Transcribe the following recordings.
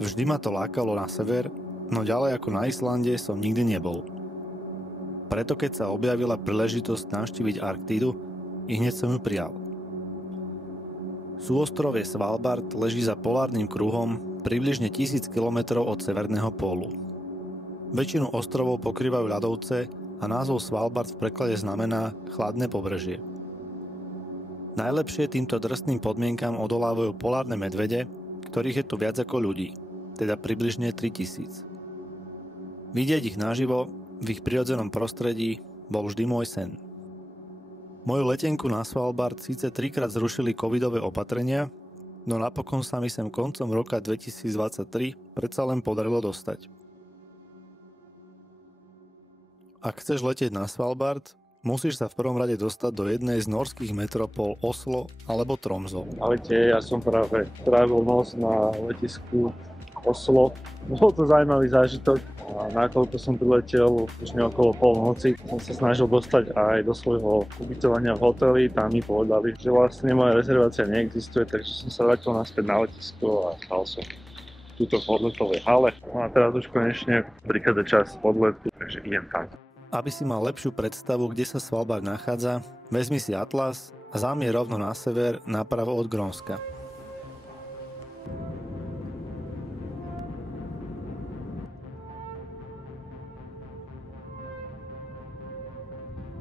Vždy ma to lákalo na sever, no ďalej ako na Islande som nikdy nebol. Preto keď sa objavila príležitosť navštíviť Arktídu, i hneď som ju prijal. Súostrovie Svalbard leží za polárnym kruhom približne 1000 km od severného pólu. Väčšinu ostrovov pokrývajú ľadovce a názov Svalbard v preklade znamená chladné pobrežie. Najlepšie týmto drsným podmienkam odolávajú polárne medvede, ktorých je tu viac ako ľudí, teda približne 3000. Vidieť ich naživo, v ich prirodzenom prostredí, bol vždy môj sen. Moju letenku na Svalbard síce 3-krát zrušili covidové opatrenia, no napokon sa mi sem koncom roka 2023 predsa len podarilo dostať. Ak chceš letieť na Svalbard, musíš sa v prvom rade dostať do jednej z norských metropol Oslo alebo Tromsø. Ahojte, ja som práve trávil noc na letisku Oslo. Bol to zaujímavý zážitok. A nakoľko som priletel už okolo polnoci, som sa snažil dostať aj do svojho ubytovania v hoteli. Tam mi povedali, že vlastne moja rezervácia neexistuje, takže som sa vrátil naspäť na letisko a stal som tuto v odletovej hale. No a teraz už konečne prichádza čas odletu, takže idem tam. Aby si mal lepšiu predstavu, kde sa Svalbard nachádza, vezmi si atlas a zámier rovno na sever, napravo od Grónska.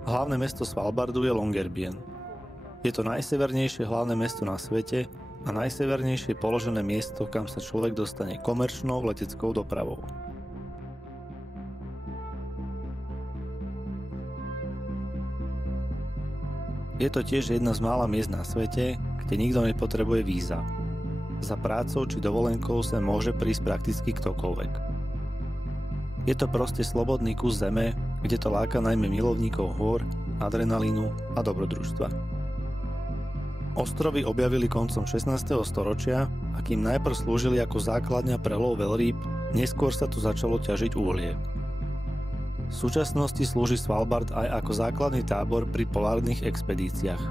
Hlavné mesto Svalbardu je Longyearbyen. Je to najsevernejšie hlavné mesto na svete a najsevernejšie položené miesto, kam sa človek dostane komerčnou leteckou dopravou. Je to tiež jedna z mála miest na svete, kde nikto nepotrebuje víza. Za prácou či dovolenkou sa môže prísť prakticky ktokoľvek. Je to proste slobodný kus zeme, kde to láka najmä milovníkov hôr, adrenalínu a dobrodružstva. Ostrovy objavili koncom 16. storočia a kým najprv slúžili ako základňa pre lov veľrýb, neskôr sa tu začalo ťažiť uhlie. V súčasnosti slúži Svalbard aj ako základný tábor pri polárnych expedíciách.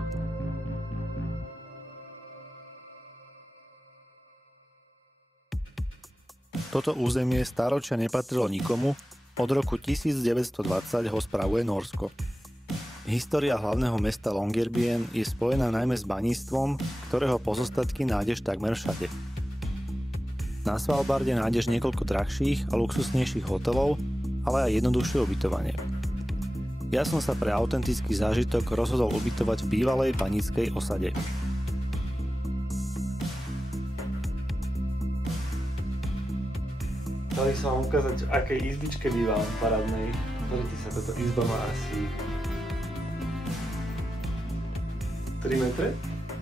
Toto územie stáročia nepatrilo nikomu, od roku 1920 ho spravuje Nórsko. História hlavného mesta Longyearbyen je spojená najmä s baníctvom, ktorého pozostatky nájdeš takmer všade. Na Svalbarde nájdeš niekoľko drahších a luxusnejších hotelov, ale aj jednoduchšie ubytovanie. Ja som sa pre autentický zážitok rozhodol ubytovať v bývalej baníckej osade. Chceli som vám ukázať, v akej izbičke bývam parádnej. Pozrite sa, toto izba má asi 3 metre.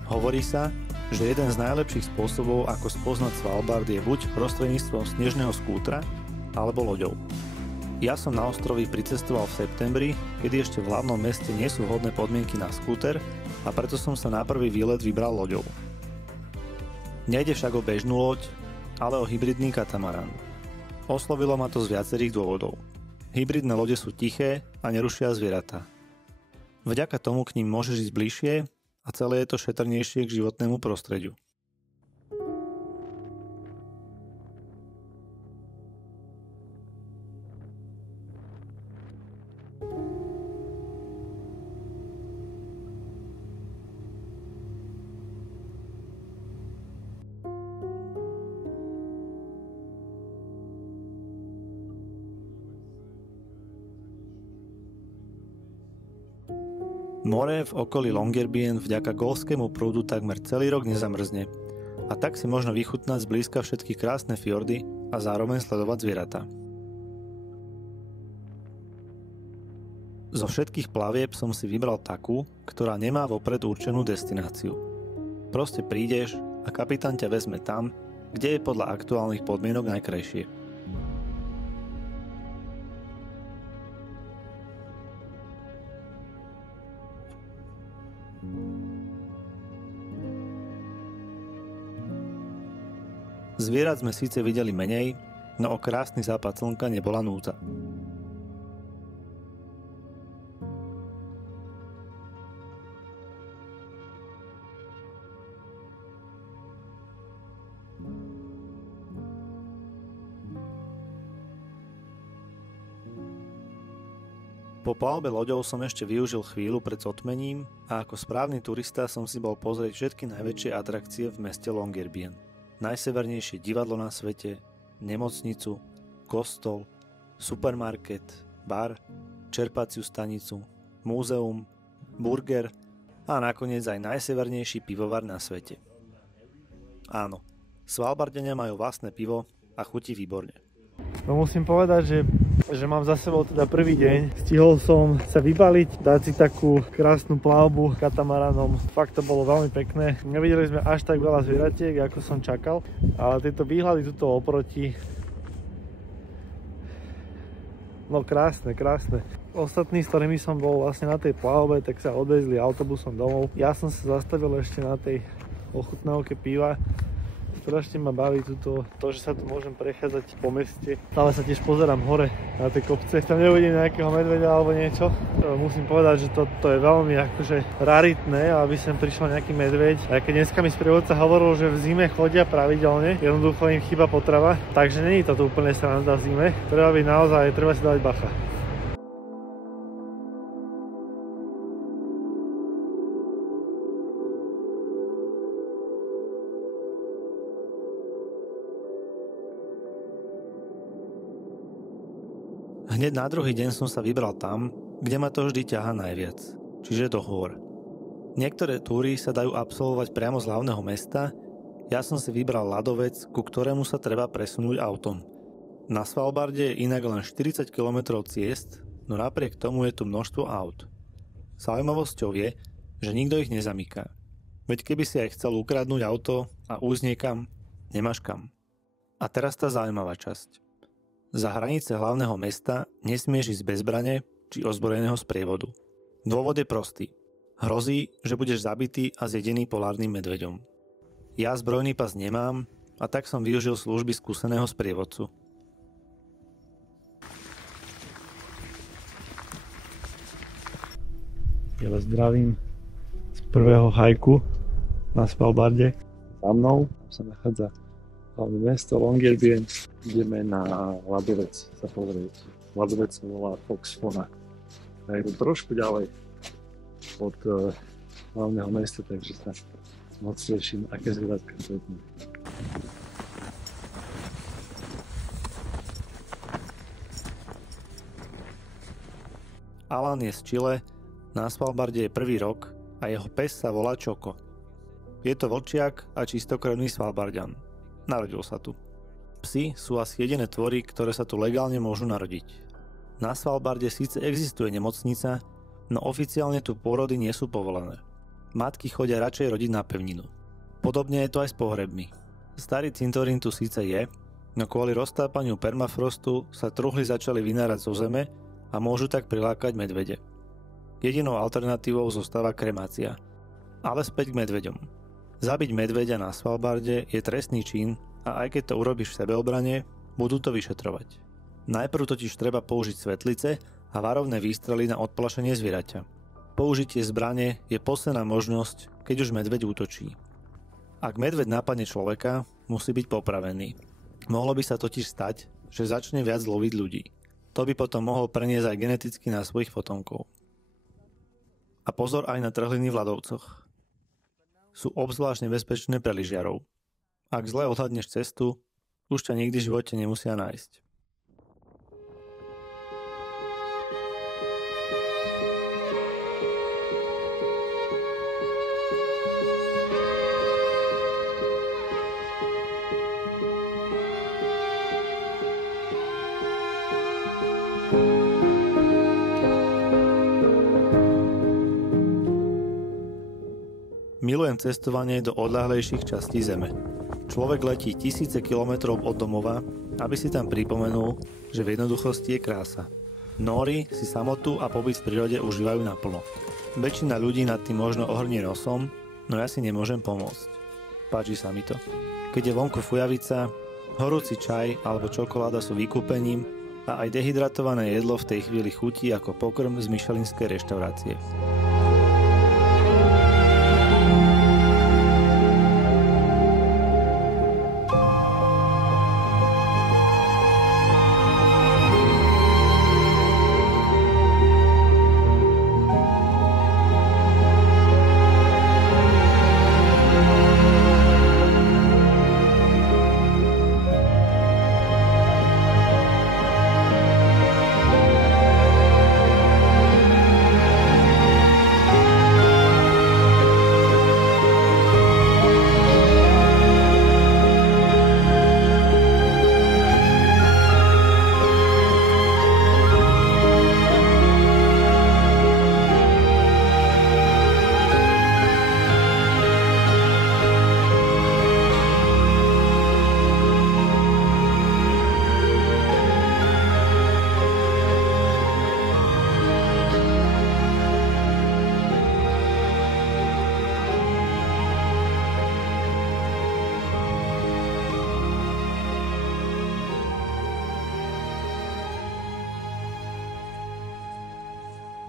Hovorí sa, že jeden z najlepších spôsobov, ako spoznať Svalbard, je buď prostredníctvom snežného skútra alebo loďou. Ja som na ostrovy pricestoval v septembri, kedy ešte v hlavnom meste nie sú vhodné podmienky na skúter a preto som sa na prvý výlet vybral loďou. Nejde však o bežnú loď, ale o hybridný katamarán. Oslovilo ma to z viacerých dôvodov. Hybridné lode sú tiché a nerušia zvieratá. Vďaka tomu k ním môžeš ísť bližšie a celé je to šetrnejšie k životnému prostrediu. More v okolí Longyearbyen vďaka golfskému prúdu takmer celý rok nezamrzne a tak si možno vychutnať zblízka všetky krásne fjordy a zároveň sledovať zvieratá. Zo všetkých plavieb som si vybral takú, ktorá nemá vopred určenú destináciu. Proste prídeš a kapitán ťa vezme tam, kde je podľa aktuálnych podmienok najkrajšie. Zvierat sme síce videli menej, no o krásny západ slnka nebola núdza. Po plavbe loďou som ešte využil chvíľu pred zotmením a ako správny turista som si bol pozrieť všetky najväčšie atrakcie v meste Longyearbyen. Najsevernejšie divadlo na svete, nemocnicu, kostol, supermarket, bar, čerpaciu stanicu, múzeum, burger a nakoniec aj najsevernejší pivovar na svete. Áno, Svalbardenia majú vlastné pivo a chutí výborne. No musím povedať, že mám za sebou teda prvý deň. Stihol som sa vybaliť, dať si takú krásnu plavbu katamaranom. Fakt to bolo veľmi pekné. Nevideli sme až tak veľa zvieratiek, ako som čakal, ale tieto výhľady tuto oproti, no krásne. Ostatní, s ktorými som bol vlastne na tej plavbe, tak sa odvezli autobusom domov. Ja som sa zastavil ešte na tej ochutnávke piva. Strašne ma baví to, že sa tu môžem prechádzať po meste. Stále sa tiež pozerám hore na tie kopce. Tam neuvidím nejakého medveďa alebo niečo. Musím povedať, že to je veľmi akože raritné, aby sem prišiel nejaký medveď. Aj keď dneska mi sprievodca hovoril, že v zime chodia pravidelne, jednoducho im chýba potrava. Takže není to tu úplne sranda v zime. Treba si dávať bacha. Hneď na druhý deň som sa vybral tam, kde ma to vždy ťahá najviac, čiže do hôr. Niektoré túry sa dajú absolvovať priamo z hlavného mesta, ja som si vybral ľadovec, ku ktorému sa treba presunúť autom. Na Svalbarde je inak len 40 km ciest, no napriek tomu je tu množstvo aut. Zaujímavosťou je, že nikto ich nezamyká. Veď keby si aj chcel ukradnúť auto a újsť niekam, nemáš kam. A teraz tá zaujímavá časť. Za hranice hlavného mesta nesmieš ísť bez zbrane či ozbrojeného sprievodu. Dôvod je prostý. Hrozí, že budeš zabitý a zjedený polárnym medveďom. Ja zbrojný pas nemám a tak som využil služby skúseného sprievodcu. Ja vás zdravím z prvého hajku na Svalbarde. Za mnou sa nachádza hlavné mesto Longyearbyen. Ideme na ľadovec sa pozrieť. Ľadovec sa volá Fox Fona. A je to trošku ďalej od hlavného mesta, takže sa moc teším, aké zvieratka stretnú. Alan je z Chile, na Svalbarde je prvý rok a jeho pes sa volá Choco. Je to vlčiak a čistokrvný Svalbarďan. Narodil sa tu. Psi sú asi jediné tvory, ktoré sa tu legálne môžu narodiť. Na Svalbarde síce existuje nemocnica, no oficiálne tu pôrody nie sú povolené. Matky chodia radšej rodiť na pevninu. Podobne je to aj s pohrebmi. Starý cintorín tu síce je, no kvôli roztápaniu permafrostu sa truhly začali vynárať zo zeme a môžu tak prilákať medvede. Jedinou alternatívou zostáva kremácia. Ale späť k medveďom. Zabiť medveďa na Svalbarde je trestný čin a aj keď to urobíš v sebeobrane, budú to vyšetrovať. Najprv totiž treba použiť svetlice a varovné výstrely na odplašenie zvieraťa. Použitie zbrane je posledná možnosť, keď už medveď útočí. Ak medveď napadne človeka, musí byť popravený. Mohlo by sa totiž stať, že začne viac loviť ľudí. To by potom mohol preniesť aj geneticky na svojich potomkov. A pozor aj na trhliny v ľadovcoch. Sú obzvlášť nebezpečné pre lyžiarov. Ak zle odhadneš cestu, už ťa nikdy v živote nemusia nájsť. Milujem cestovanie do odľahlejších častí Zeme. Človek letí tisíce kilometrov od domova, aby si tam pripomenul, že v jednoduchosti je krása. Nóri si samotu a pobyt v prírode užívajú naplno. Väčšina ľudí nad tým možno ohrnie nosom, no ja si nemôžem pomôcť. Páči sa mi to. Keď je vonku fujavica, horúci čaj alebo čokoláda sú vykúpením a aj dehydratované jedlo v tej chvíli chutí ako pokrm z michelinskej reštaurácie.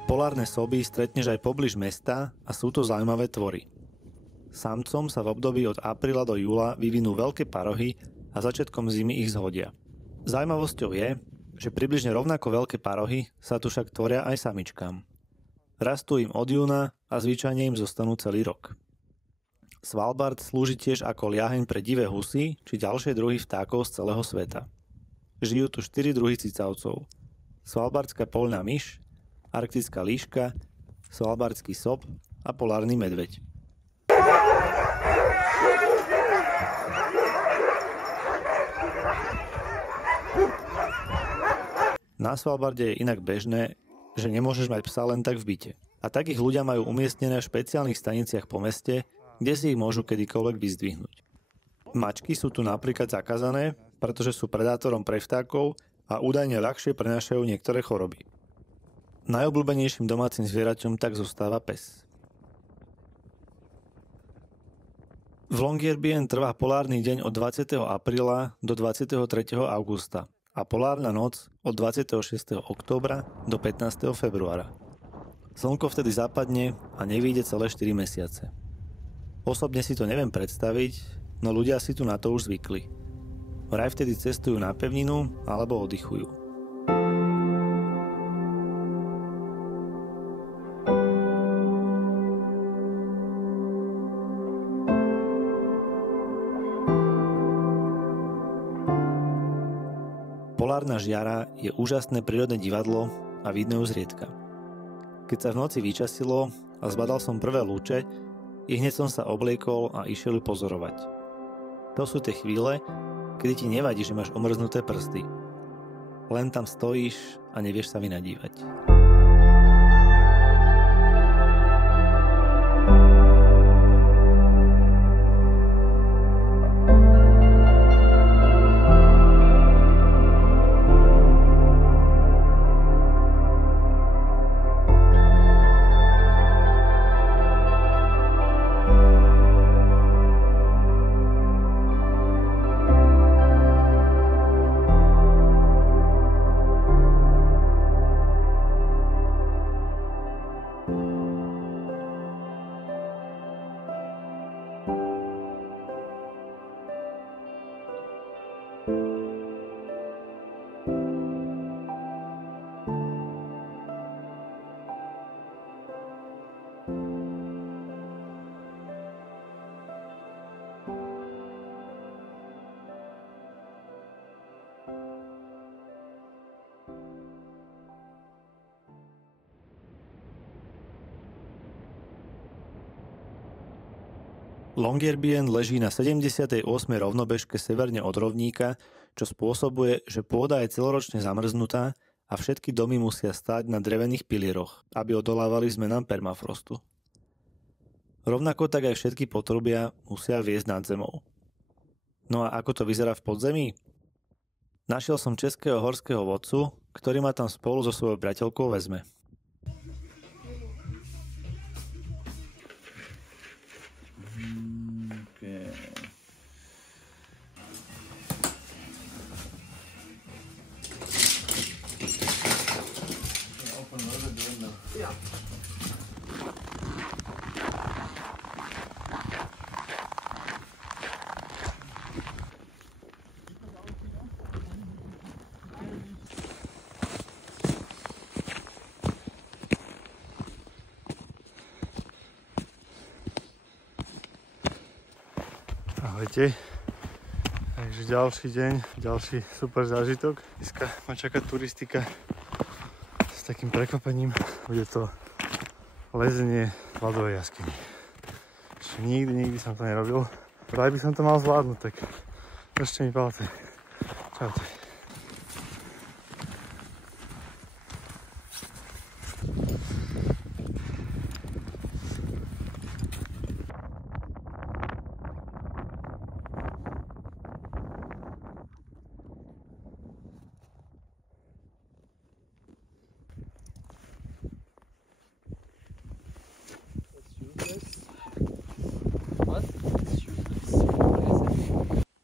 Polárne soby stretneš aj poblíž mesta a sú to zaujímavé tvory. Samcom sa v období od apríla do júla vyvinú veľké parohy a začiatkom zimy ich zhodia. Zaujímavosťou je, že približne rovnako veľké parohy sa tu však tvoria aj samičkám. Rastú im od júna a zvyčajne im zostanú celý rok. Svalbard slúži tiež ako liaheň pre divé husy či ďalšie druhy vtákov z celého sveta. Žijú tu 4 druhy cicavcov. Svalbardská poľná myš, arktická líška, svalbardský sob a polárny medveď. Na Svalbarde je inak bežné, že nemôžeš mať psa len tak v byte. A tak ich ľudia majú umiestnené v špeciálnych staniciach po meste, kde si ich môžu kedykoľvek vyzdvihnúť. Mačky sú tu napríklad zakázané, pretože sú predátorom pre vtákov a údajne ľahšie prenášajú niektoré choroby. Najobľúbenejším domácim zvieraťom tak zostáva pes. V Longyearbyen trvá polárny deň od 20. apríla do 23. augusta a polárna noc od 26. októbra do 15. februára. Slnko vtedy zapadne a nevyjde celé 4 mesiace. Osobne si to neviem predstaviť, no ľudia si tu na to už zvykli. Vraj vtedy cestujú na pevninu alebo oddychujú. Polárna žiara je úžasné prírodné divadlo a vidno ju zriedka. Keď sa v noci vyčasilo a zbadal som prvé lúče, i hneď som sa obliekol a išiel ju pozorovať. To sú tie chvíle, kedy ti nevadí, že máš omrznuté prsty. Len tam stojíš a nevieš sa vynadívať. Longyearbyen leží na 78. rovnobežke severne od rovníka, čo spôsobuje, že pôda je celoročne zamrznutá a všetky domy musia stáť na drevených pilieroch, aby odolávali zmenám permafrostu. Rovnako tak aj všetky potrubia musia viesť nad zemou. No a ako to vyzerá v podzemí? Našiel som českého horského vodcu, ktorý ma tam spolu so svojou priateľkou vezme. Ahojte. Takže ďalší deň, ďalší super zážitok. Dneska ma čaká turistika s takým prekvapením. Bude to lezenie v ľadovej jaskyni. Ešte nikdy som to nerobil. Vraj by som to mal zvládnuť, tak držte mi palce. Čaute.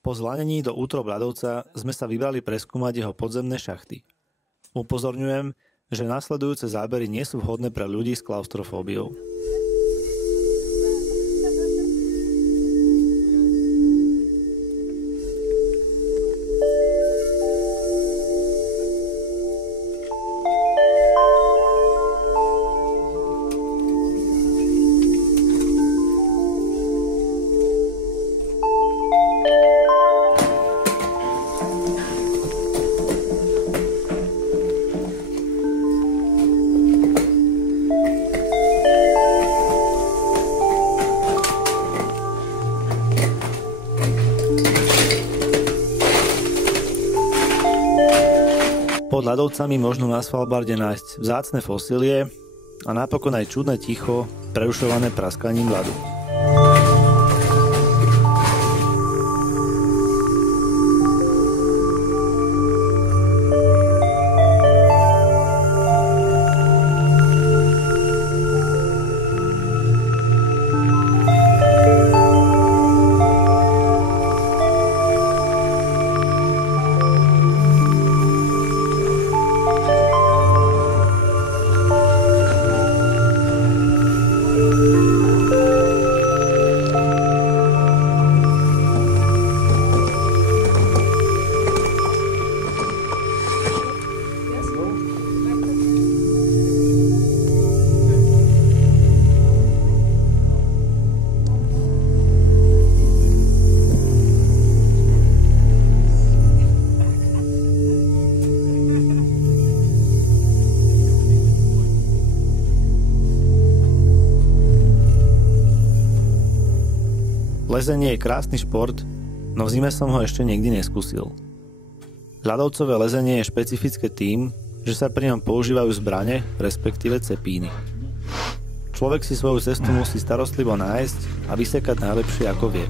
Po zlanení do útrob ľadovca sme sa vybrali preskúmať jeho podzemné šachty. Upozorňujem, že nasledujúce zábery nie sú vhodné pre ľudí s klaustrofóbiou. Pod ľadovcami možno na Svalbarde nájsť vzácne fosílie a napokon aj čudné ticho, prerušované praskaním ľadu. Lezenie je krásny šport, no v zime som ho ešte nikdy neskúsil. Ľadovcové lezenie je špecifické tým, že sa pri ňom používajú zbrane, respektíve cepíny. Človek si svoju cestu musí starostlivo nájsť a vysekať najlepšie ako vie.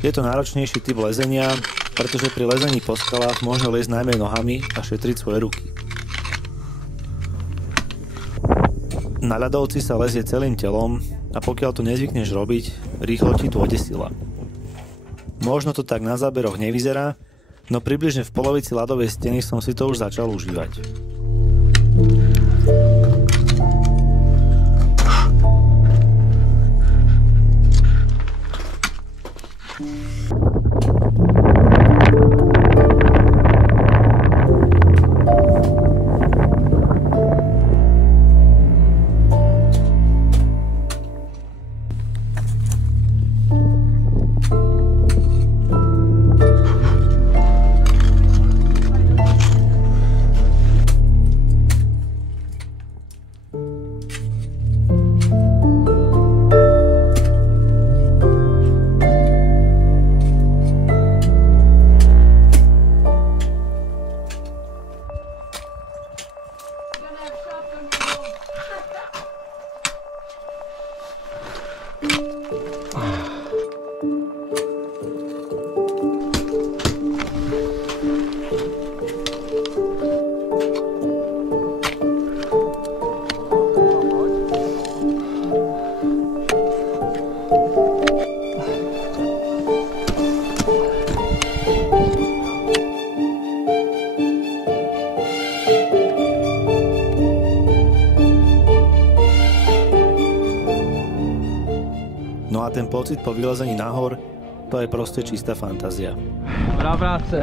Je to náročnejší typ lezenia, pretože pri lezení po skalách môže liesť najmä nohami a šetriť svoje ruky. Na ľadovci sa lezie celým telom a pokiaľ to nezvykneš robiť, rýchlo ti dôjde sila. Možno to tak na záberoch nevyzerá, no približne v polovici ľadovej steny som si to už začal užívať. No a ten pocit po vylezení nahor, to je proste čistá fantázia. Dobrá práce.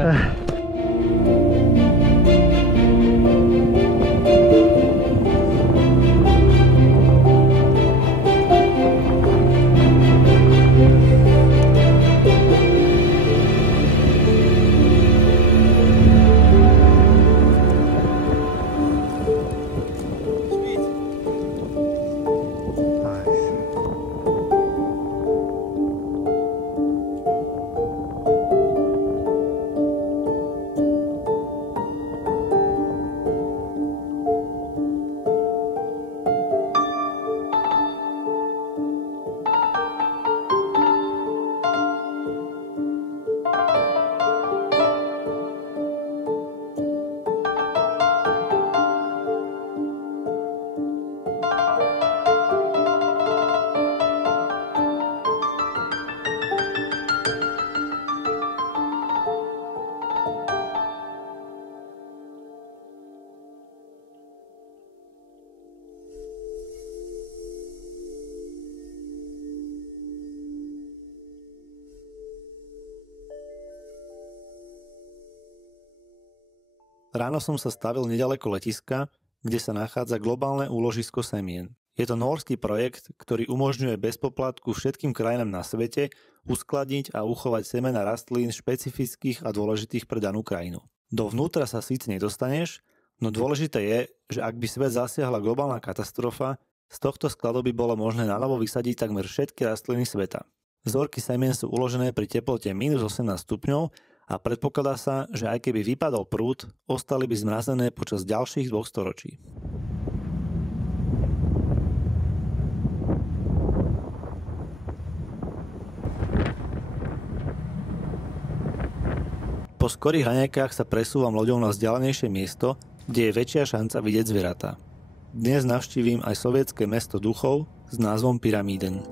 Ráno som sa stavil nedaleko letiska, kde sa nachádza globálne úložisko semien. Je to nórský projekt, ktorý umožňuje bez poplatku všetkým krajinám na svete uskladniť a uchovať semena rastlín špecifických a dôležitých pre danú krajinu. Dovnútra sa síce nedostaneš, no dôležité je, že ak by svet zasiahla globálna katastrofa, z tohto skladu by bolo možné nanovo vysadiť takmer všetky rastliny sveta. Vzorky semien sú uložené pri teplote minus 18 stupňov a predpokladá sa, že aj keby vypadol prúd, ostali by zmrazené počas ďalších 2 storočí. Po skorých raňajkách sa presúvam loďou na vzdialenejšie miesto, kde je väčšia šanca vidieť zvieratá. Dnes navštívim aj sovietské mesto duchov s názvom Pyramiden.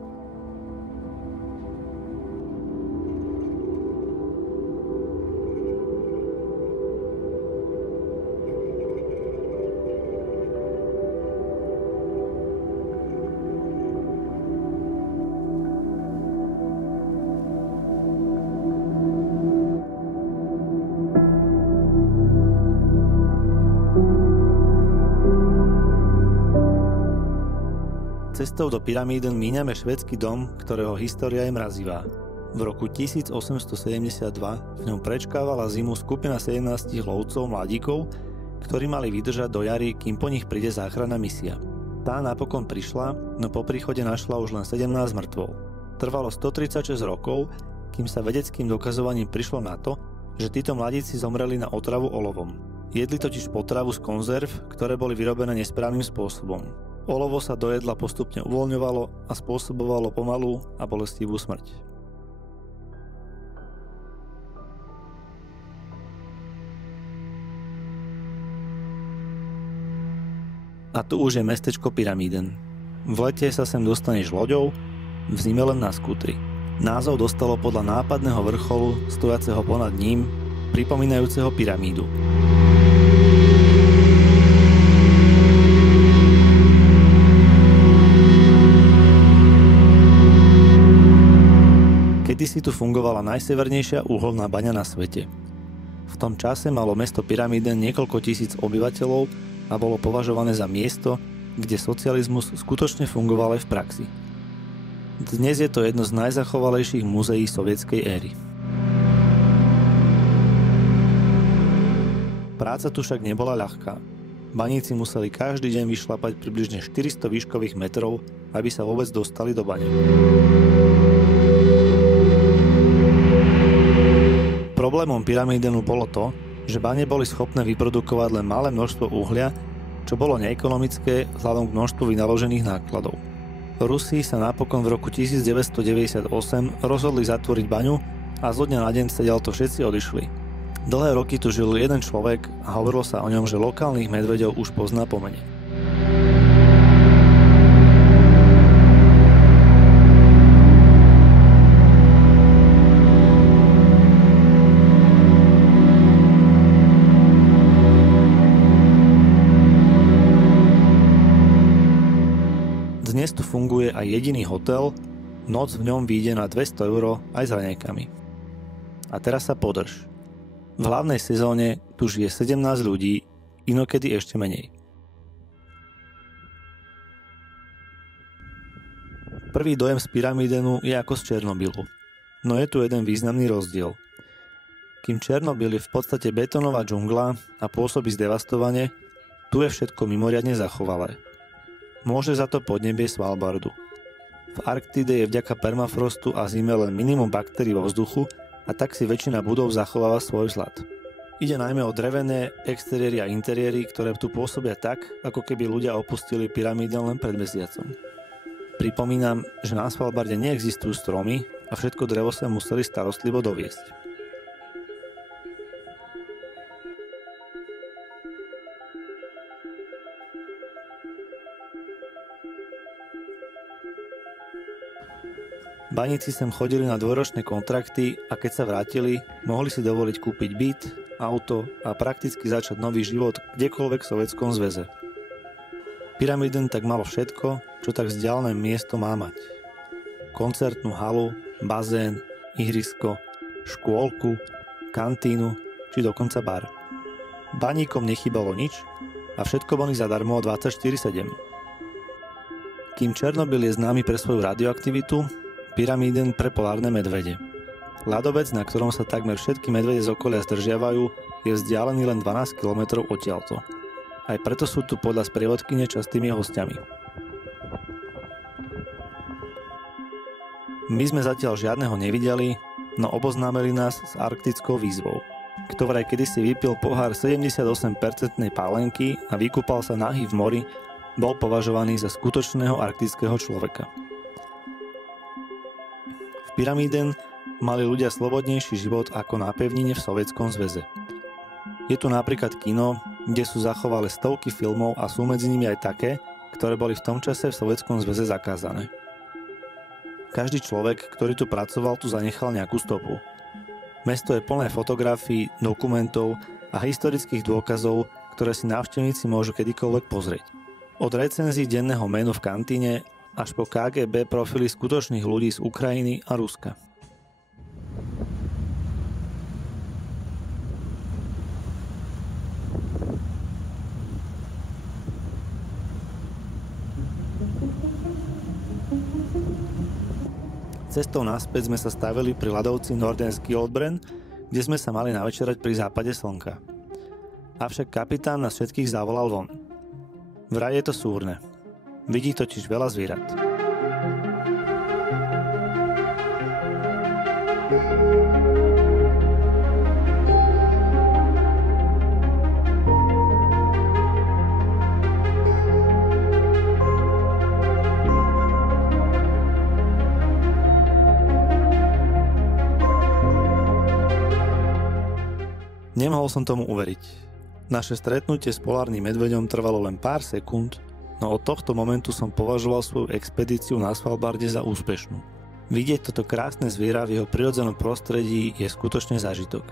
Cestou do Pyramiden míňame švédsky dom, ktorého história je mrazivá. V roku 1872 v ňom prečkávala zimu skupina 17 lovcov mladíkov, ktorí mali vydržať do jary, kým po nich príde záchranná misia. Tá napokon prišla, no po príchode našla už len 17 mŕtvol. Trvalo 136 rokov, kým sa vedeckým dokazovaním prišlo na to, že títo mladíci zomreli na otravu olovom. Jedli totiž potravu z konzerv, ktoré boli vyrobené nesprávnym spôsobom. Olovo sa do jedla postupne uvoľňovalo a spôsobovalo pomalú a bolestivú smrť. A tu už je mestečko Pyramiden. V lete sa sem dostaneš loďou, v zime len na skútri. Názov dostalo podľa nápadného vrcholu stojaceho ponad ním, pripomínajúceho pyramídu. Kedysi tu fungovala najsevernejšia uholná baňa na svete. V tom čase malo mesto Pyramiden niekoľko tisíc obyvateľov a bolo považované za miesto, kde socializmus skutočne fungoval aj v praxi. Dnes je to jedno z najzachovalejších múzeí sovietskej éry. Práca tu však nebola ľahká. Baníci museli každý deň vyšlapať približne 400 výškových metrov, aby sa vôbec dostali do bane. Problémom Pyramidenu bolo to, že bane boli schopné vyprodukovať len malé množstvo uhlia, čo bolo neekonomické vzhľadom k množstvu vynaložených nákladov. Rusi sa napokon v roku 1998 rozhodli zatvoriť baňu a zo dňa na deň stadiaľto všetci odišli. Dlhé roky tu žil jeden človek a hovorilo sa o ňom, že lokálnych medveďov už pozná po mene. Dnes tu funguje aj jediný hotel, noc v ňom vyjde na 200 € aj s raňajkami. A teraz sa podrž. V hlavnej sezóne tu žije 17 ľudí, inokedy ešte menej. Prvý dojem z Pyramidenu je ako z Černobylu, no je tu jeden významný rozdiel. Kým Černobyl je v podstate betónová džungla a pôsobí zdevastovane, tu je všetko mimoriadne zachovalé. Môže za to podnebie Svalbardu. V Arktíde je vďaka permafrostu a zime len minimum baktérií vo vzduchu a tak si väčšina budov zachováva svoj vzhľad. Ide najmä o drevené exteriéry a interiéry, ktoré tu pôsobia tak, ako keby ľudia opustili Pyramiden len pred mesiacom. Pripomínam, že na Svalbarde neexistujú stromy a všetko drevo sa museli starostlivo doviesť. Baníci sem chodili na dvojročné kontrakty a keď sa vrátili, mohli si dovoliť kúpiť byt, auto a prakticky začať nový život kdekoľvek v Sovietskom zväze. Pyramiden tak malo všetko, čo tak vzdialené miesto má mať. Koncertnú halu, bazén, ihrisko, škôlku, kantínu či dokonca bar. Baníkom nechýbalo nič a všetko boli zadarmo 24/7. Kým Černobyl je známy pre svoju radioaktivitu, Pyramiden pre polárne medvede. Ľadovec, na ktorom sa takmer všetky medvede z okolia zdržiavajú, je vzdialený len 12 km odtiaľto. Aj preto sú tu podľa sprievodkyne častými hostiami. My sme zatiaľ žiadneho nevideli, no oboznámili nás s arktickou výzvou. Kto vraj kedysi vypil pohár 78% pálenky a vykúpal sa nahý v mori, bol považovaný za skutočného arktického človeka. V Pyramiden mali ľudia slobodnejší život ako na pevnine v Sovietskom zväze. Je tu napríklad kino, kde sú zachovalé stovky filmov a sú medzi nimi aj také, ktoré boli v tom čase v Sovietskom zväze zakázané. Každý človek, ktorý tu pracoval, tu zanechal nejakú stopu. Mesto je plné fotografií, dokumentov a historických dôkazov, ktoré si návštevníci môžu kedykoľvek pozrieť. Od recenzií denného menu v kantíne až po KGB profily skutočných ľudí z Ukrajiny a Ruska. Cestou naspäť sme sa stavili pri ľadovci Nordenský Odbren, kde sme sa mali navečerať pri západe slnka. Avšak kapitán nás všetkých zavolal von. Vraj je to súrne. Vidí totiž veľa zvierat. Nemohol som tomu uveriť. Naše stretnutie s polárnym medveďom trvalo len pár sekúnd, no od tohto momentu som považoval svoju expedíciu na Svalbarde za úspešnú. Vidieť toto krásne zviera v jeho prirodzenom prostredí je skutočne zážitok.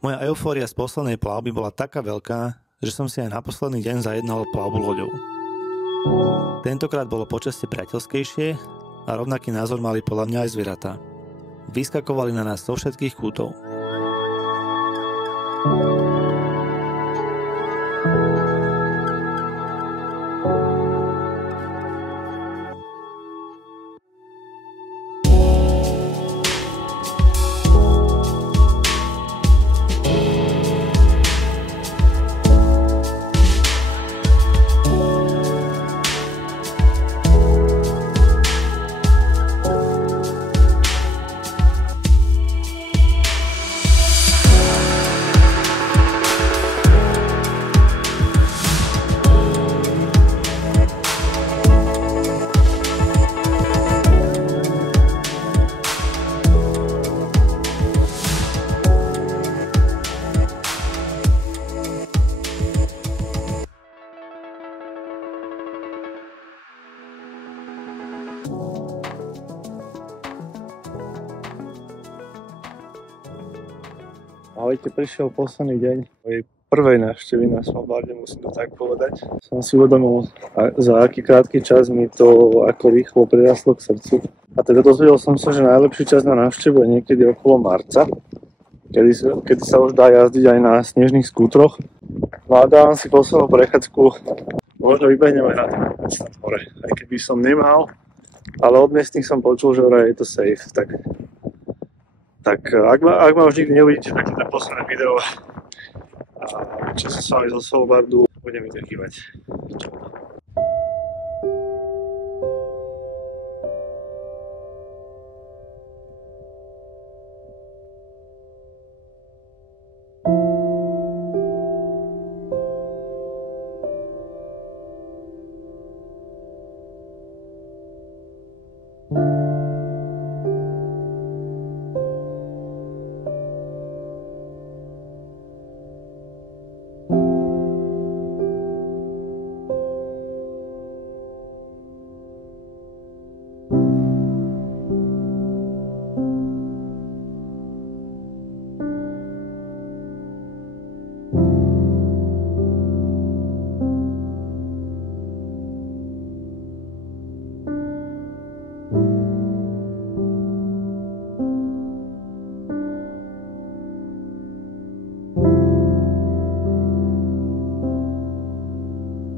Moja eufória z poslednej plavby bola taká veľká, že som si aj na posledný deň zajednal plavbu loďou. Tentokrát bolo počasie priateľskejšie a rovnaký názor mali podľa mňa aj zvieratá. Vyskakovali na nás zo všetkých kútov. Ahojte, prišiel posledný deň mojej prvej návštevy na Svalbarde, musím to tak povedať. Som si uvedomil, za aký krátky čas mi to ako rýchlo prirastlo k srdcu. A teda dozvedel som sa, že najlepší čas na návštevu je niekedy okolo marca, kedy sa už dá jazdiť aj na snežných skútroch. No a dávam si poslednú prechádzku, možno vybehneme na ten hore, aj keby som nemal, ale od miestnych som počul, že je to safe, tak Tak ak ma už nikdy neuvidíte, tak na posledné video, čo sa s vami zo Svalbardu budem vytrkývať.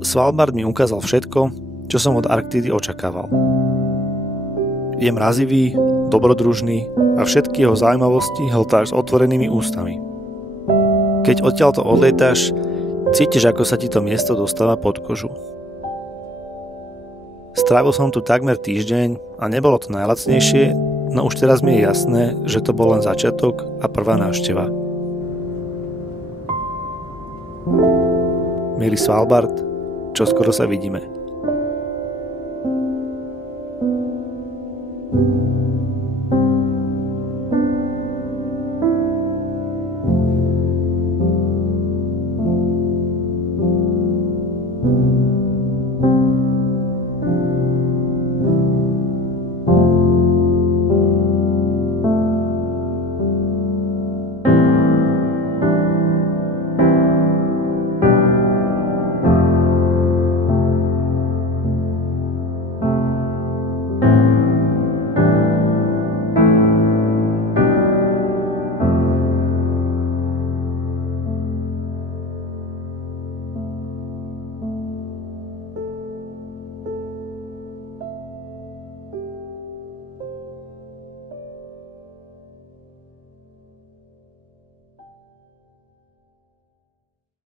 Svalbard mi ukázal všetko, čo som od Arktídy očakával. Je mrazivý, dobrodružný a všetky jeho zaujímavosti hltáš s otvorenými ústami. Keď odtiaľto odlietáš, cítiš, ako sa ti to miesto dostáva pod kožu. Strávil som tu takmer týždeň a nebolo to najlacnejšie, no už teraz mi je jasné, že to bol len začiatok a prvá návšteva. Milý Svalbard, čoskoro sa vidíme. Thank you.